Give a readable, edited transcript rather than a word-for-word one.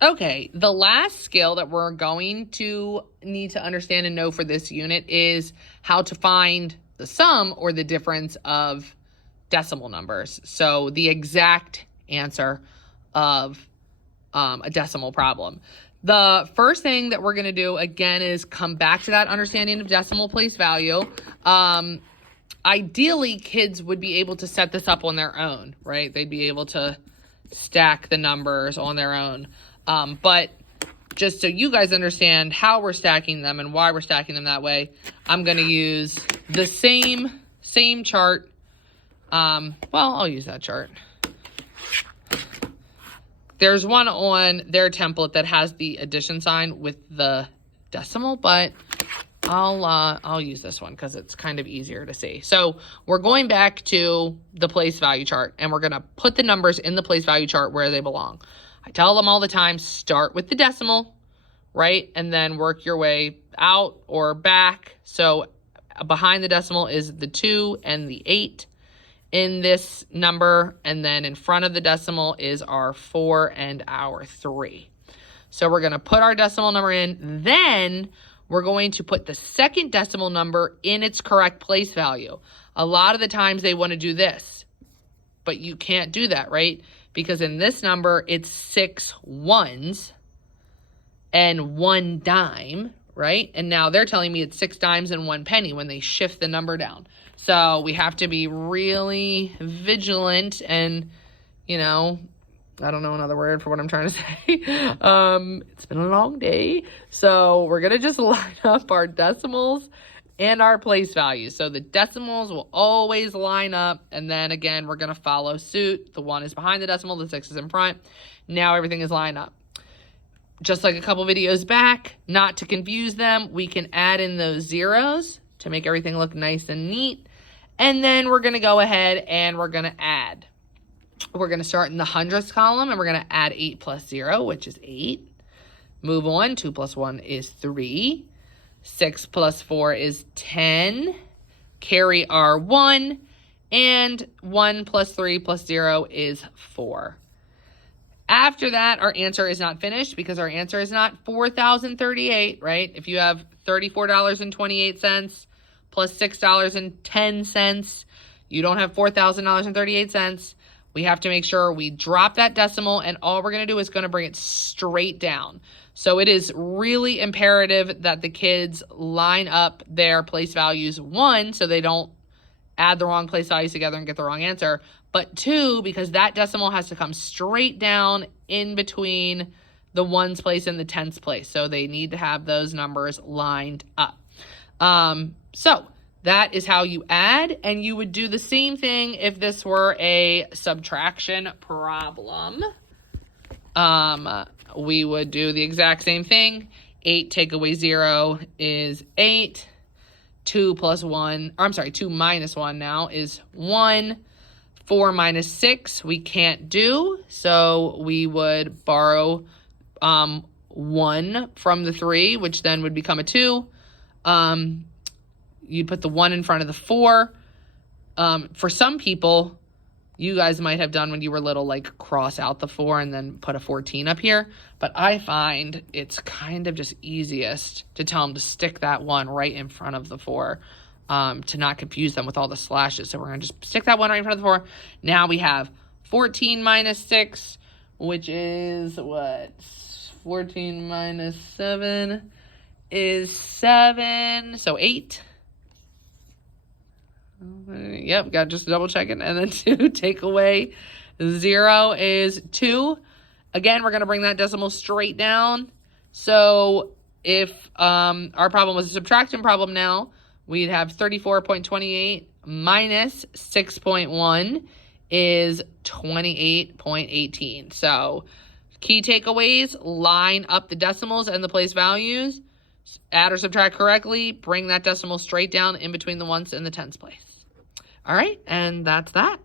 Okay, the last skill that we're going to need to understand and know for this unit is how to find the sum or the difference of decimal numbers. So the exact answer of a decimal problem. The first thing that we're going to do, again, is come back to that understanding of decimal place value. Ideally, kids would be able to set this up on their own, right? They'd be able to stack the numbers on their own. But just so you guys understand how we're stacking them and why we're stacking them that way, I'm going to use the same chart. Well, I'll use that chart. There's one on their template that has the addition sign with the decimal, but I'll use this one because it's kind of easier to see. So we're going back to the place value chart, and we're going to put the numbers in the place value chart where they belong. I tell them all the time, start with the decimal, right? And then work your way out or back. So behind the decimal is the 2 and the 8 in this number, and then in front of the decimal is our 4 and our 3. So we're going to put our decimal number in, then we're going to put the second decimal number in its correct place value. A lot of the times they want to do this, but you can't do that, right? Because in this number, it's 6 ones and 1 dime, right? And now they're telling me it's 6 dimes and 1 penny when they shift the number down. So we have to be really vigilant and, you know, I don't know another word for what I'm trying to say. It's been a long day. So we're going to just line up our decimals and our place values. So the decimals will always line up. And then again, we're going to follow suit. The 1 is behind the decimal. The 6 is in front. Now everything is lined up. Just like a couple videos back, not to confuse them, we can add in those zeros to make everything look nice and neat. And then we're going to go ahead and we're going to add. We're going to start in the hundredths column, and we're going to add 8 plus 0, which is 8. Move on. 2 plus 1 is 3. 6 plus 4 is 10. Carry our 1. And 1 plus 3 plus 0 is 4. After that, our answer is not finished because our answer is not 4,038, right? If you have $34.28 plus $6.10, you don't have $4,000.38. We have to make sure we drop that decimal, and all we're going to do is going to bring it straight down. So it is really imperative that the kids line up their place values, 1, so they don't add the wrong place values together and get the wrong answer, but 2, because that decimal has to come straight down in between the ones place and the tens place. So they need to have those numbers lined up. So that is how you add, and you would do the same thing if this were a subtraction problem. We would do the exact same thing. 8 take away 0 is 8. 2 plus 1, or I'm sorry, 2 minus 1 now is 1. 4 minus 6 we can't do, so we would borrow 1 from the 3, which then would become a 2. You'd put the 1 in front of the 4. For some people, you guys might have done when you were little, like cross out the 4 and then put a 14 up here. But I find it's kind of just easiest to tell them to stick that 1 right in front of the 4 to not confuse them with all the slashes. So we're going to just stick that 1 right in front of the 4. Now we have 14 minus 6, which is what? 14 minus 7 is 7. So 8. Yep, got to just double check it. And then 2 take away 0 is 2. Again, we're going to bring that decimal straight down. So if our problem was a subtraction problem now, we'd have 34.28 minus 6.1 is 28.18. So key takeaways, line up the decimals and the place values, add or subtract correctly, bring that decimal straight down in between the ones and the tens place. All right, and that's that.